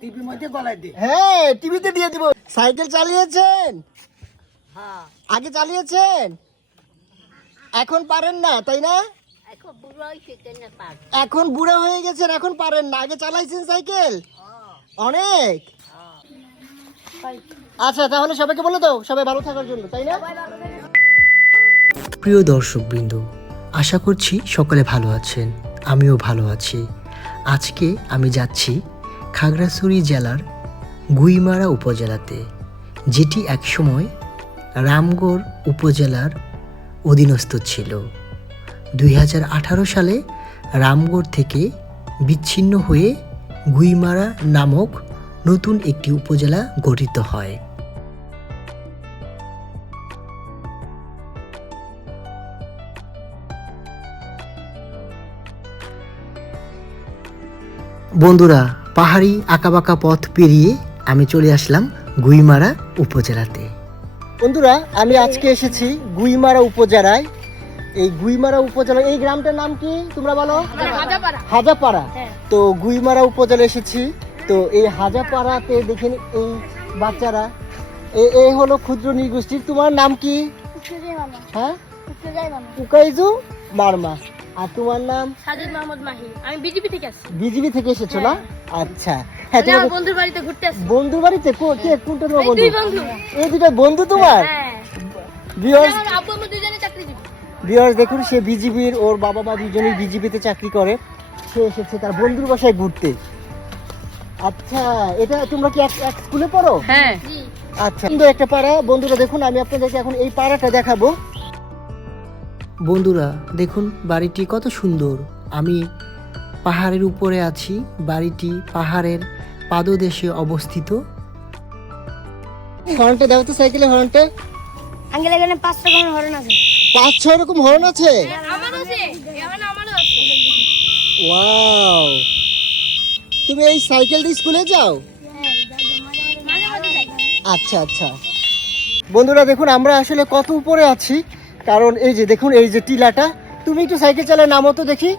টিভির মধ্যে গলায় দে। হ্যাঁ টিভিতে দিয়ে দিব। সাইকেল চালিয়েছেন? হ্যাঁ। আগে চালিয়েছেন? এখন পারেন না তাই না? এখন বুড়ো হয়েছে কেন পার? এখন বুড়া হয়ে গেছেন এখন পারেন না। আগে চালাইছেন সাইকেল? অনেক? আচ্ছা তাহলে সবাইকে বলে দাও সবাই ভালো থাকার জন্য তাই না? প্রিয় দর্শকবৃন্দ আশা করছি সকলে ভালো আছেন আমিও ভালো আছি। আজকে আমি যাচ্ছি খাগড়াছড়ি জেলার গুইমারা উপজেলাতে, যেটি একসময় রামগড় উপজেলার অধীনস্থ ছিল। দুই হাজার আঠারো সালে রামগড় থেকে বিচ্ছিন্ন হয়ে গুইমারা নামক নতুন একটি উপজেলা গঠিত হয়। বন্ধুরা পাহাড়ি আঁকাবাঁকা পথ পেরিয়ে আমি চলে আসলাম গুইমারা উপজেলাতে। বন্ধুরা আমি আজকে এসেছি গুইমারা উপজেলায়। এই গুইমারা উপজেলা এই গ্রামটার নাম কি তোমরা বলো? হাজাপাড়া। তো গুইমারা উপজেলা এসেছি। তো এই হাজাপাড়াতে দেখেন এই বাচ্চারা। এ- হলো ক্ষুদ্র নৃগোষ্ঠীর। তোমার নাম কি? হ্যাঁ? উকাইজু মারমা। আর তোমার নাম? সাজিদ মাহমুদ মাহি। আমি বিজেপি থেকে আসছি। বিজিবি থেকে এসেছ না? আচ্ছা। হ্যাঁ মানে আমার তোমাদের বন্ধুর বাড়িতে ঘুরতে আসছি বন্ধুর বাড়িতে? কো- কে কোনটা তোমার এই বন্ধু? এই দুটো বন্ধু তোমার? হ্যাঁ। ভিউয়ার্স আব্বু আম্মু দুজনে চাকরিজীবী ভিউয়ার্স দেখুন সে বিজিবির ওর বাবা মা দুজনেই বিজিবিতে চাকরি করে। সে এসেছে তার বন্ধুর বাসায় ঘুরতে। আচ্ছা এটা তোমরা কি এক এক স্কুলে পড়ো? হ্যাঁ। আচ্ছা সুন্দর একটা পাড়া। বন্ধুরা দেখুন আমি আপনাদেরকে এখন এই পাড়াটা দেখাবো। বন্ধুরা দেখুন বাড়িটি কত সুন্দর। আমি পাহাড়ের উপরে আছি বাড়িটি পাহাড়ের পাদদেশে অবস্থিত। হর্নটা দাও তো সাইকেলে হর্নটা। আঙ্কেল এখানে পাঁচটা কোন হরণ আছে। পাঁচ ছয় রকম হর্ন আছে? আমারও আছে। এখানে আছে। ওয়াও। তুমি এই সাইকেল দিয়ে স্কুলে যাও? যাই। আচ্ছা আচ্ছা। বন্ধুরা দেখুন আমরা আসলে কত উপরে আছি? কারণ এই যে দেখুন এই যে টিলাটা। তুমি একটু সাইকেল চালায় নামো তো দেখি।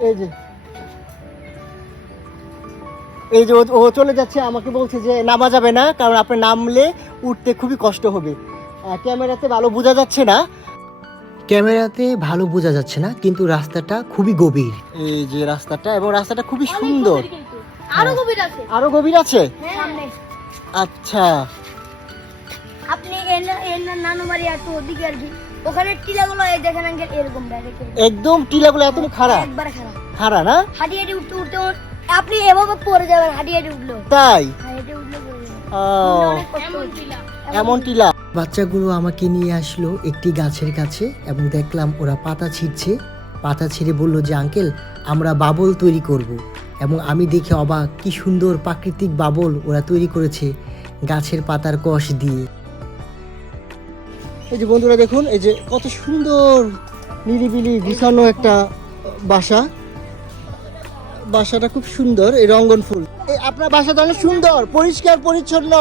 এই যে। এই যে ও- ও চলে যাচ্ছে আমাকে বলছে যে নামা যাবে না কারণ আপনি নামলে উঠতে খুবই কষ্ট হবে। ক্যামেরাতে ভালো বোঝা যাচ্ছে না। ক্যামেরাতে ভালো বোঝা যাচ্ছে না কিন্তু রাস্তাটা খুবই গভীর। এই যে রাস্তাটা এবং রাস্তাটা খুবই সুন্দর। কিন্তু। আরও গভীর আছে। আরও গভীর আছে? আচ্ছা। আপনি নানু বাড়ি ওদিকে আর কি। ওখানে টিলাগুলো এই দেখেন আঙ্কেল এরকম একদম টিলাগুলো এত খারাপ একবারে খারাপ খারাপ না? হাঁটি হাঁটি উঠতে উঠতে আপনি এভাবে পড়ে যাবেন হাঁটি হাঁটি উঠল তাই? হাঁটি উঠলে। এমন। টিলা। বাচ্চাগুলো আমাকে নিয়ে আসলো একটি গাছের কাছে এবং দেখলাম ওরা পাতা ছিঁড়ছে। পাতা ছিঁড়ে বলল যে আঙ্কেল আমরা বাবল তৈরি করব। এবং আমি দেখে অবাক কি সুন্দর প্রাকৃতিক বাবল ওরা তৈরি করেছে গাছের পাতার কষ দিয়ে। এই যে বন্ধুরা দেখুন এই যে কত সুন্দর নিরিবিলি গুছানো একটা বাসা। বাসাটা খুব সুন্দর এই রঙ্গন ফুল। এই আপনার বাসাটা অনেক সুন্দর পরিষ্কার পরিচ্ছন্ন।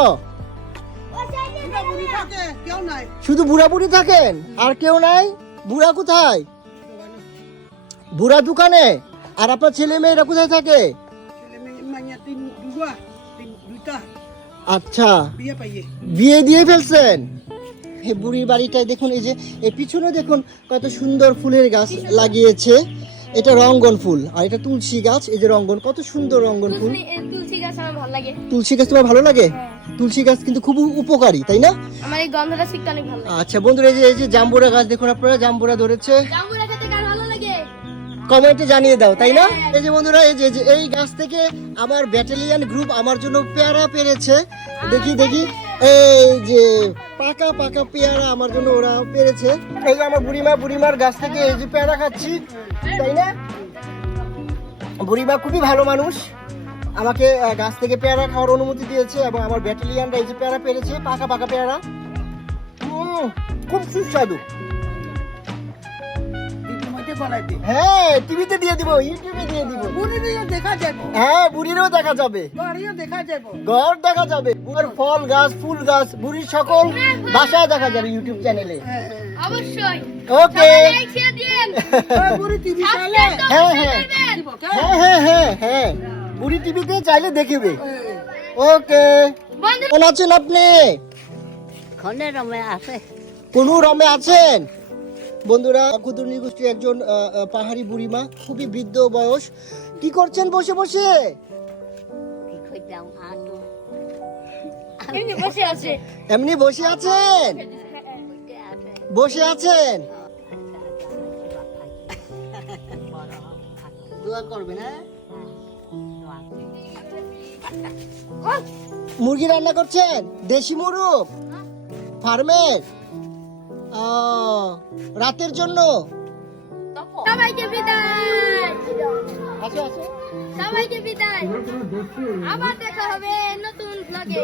শুধু বুড়া বুড়ি থাকেন? আর কেউ নাই? বুড়া কোথায়? বুড়া দোকানে? আর আপনার ছেলে মেয়েরা কোথায় থাকে? আচ্ছা। বিয়ে দিয়ে ফেলছেন? এই বুড়ির বাড়িটায় দেখুন এই যে এই পিছনে দেখুন কত সুন্দর ফুলের গাছ লাগিয়েছে। এটা রঙ্গন ফুল আর এটা তুলসী গাছ এই যে রঙ্গন কত সুন্দর রঙ্গন ফুল। তুলসী গাছ আমার ভালো লাগে। তুলসী গাছ তোমার ভালো লাগে? তুলসী গাছ কিন্তু খুব উপকারী তাই না? আমার এই গন্ধটা শিখতে অনেক ভালো লাগে। আচ্ছা বন্ধুরা এই যে এই যে জাম্বুরা গাছ দেখুন আপনারা জাম্বুরা ধরেছে। জাম্বুরা খেতে কার ভালো লাগে? কমেন্টে জানিয়ে দাও তাই না? এই যে বন্ধুরা এই যে এই যে এই গাছ থেকে আমার ব্যাটালিয়ান গ্রুপ আমার জন্য পেয়ারা পেরেছে। দেখি দেখি। এই যে, পাকা পাকা পেয়ারা আমার জন্য ওরা পেরেছে। এই যে আমার বুড়িমা, বুড়িমার গাছ থেকে এই যে পেয়ারা খাচ্ছি, তাই না? বুড়িমা খুবই ভালো মানুষ। আমাকে গাছ থেকে পেয়ারা খাওয়ার অনুমতি দিয়েছে এবং আমার ব্যাটালিয়ানরা এই যে পেয়ারা পেরেছে, পাকা পাকা পেয়ারা। খুব সুস্বাদু। হ্যাঁ টিভিতে দিয়ে দিব ইউটিউবে দিয়ে দিব। বুড়িও দেখা যাব। হ্যাঁ বুড়িরও দেখা যাবে। বাড়িও দেখা যাব। ঘর দেখা যাবে। ফল গাছ ফুল গাছ বুড়ির সকল দেখা যাবে ইউটিউব চ্যানেলে। হ্যাঁ অবশ্যই। ওকে। লাইক শেয়ার দিন হ্যাঁ বুড়ি টিভি চালে হ্যাঁ হ্যাঁ। হ্যাঁ হ্যাঁ হ্যাঁ হ্যাঁ। বুড়ি টিভিতে চাইলে দেখবে। ওকে। কেমন আছেন আপনি? খনে রমে আছে? কোন রমে আছেন? বন্ধুরা কুতুর্নি গোষ্ঠীর একজন পাহাড়ি বুড়িমা খুবই বৃদ্ধ বয়স। কি করছেন বসে বসে? এমনি বসে আছে। এমনি বসে আছেন? বসে আছেন? দোয়া করবেন হ্যাঁ? মুরগি রান্না করছেন? দেশি মুরগ? ফার্মের? ও, রাতের জন্য। সবাইকে বিদায়। আসো আসো সবাইকে বিদায়। আবার দেখা হবে নতুন ব্লগে